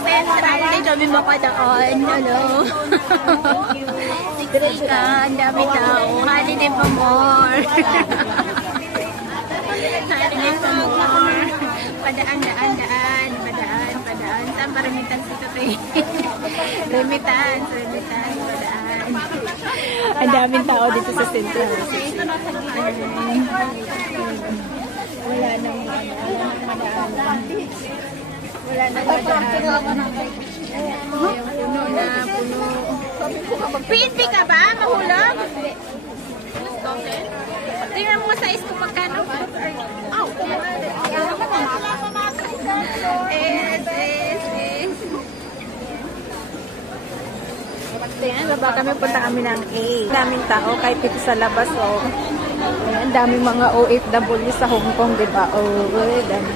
Central. Dito may mga doon. Hello. Siksik ka. Ang dami tao. Holiday pa more. Holiday pa more. Padaan. Saan pa remittance ito, te? Remittance. Padaan. Ang daming tao dito sa Central. Wala nang madaan. Wala nang madaan. Puno. PNP ka ba? Mahulog? Tingnan mo sa isko magkano. Ayan, baba kami, punta kami ng A. Daming tao, kahit dito sa labas, oh. Ayan, daming mga OFW sa Hong Kong, diba? Oh, dami.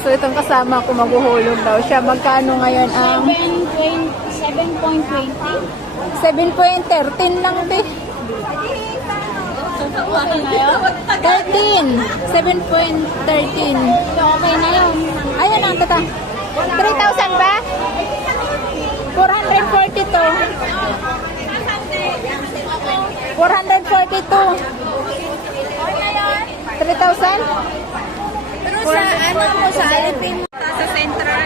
So, itong kasama ko maghuhulog daw siya. Magkano ngayon ang... 7.20. 7.13 lang, te. 13. 7.13. So, okay na yun. Ayun ang tata. 3,000 ba? 442. 442. 3,000? Pero sa ano mo sa Alipin? Sa Central.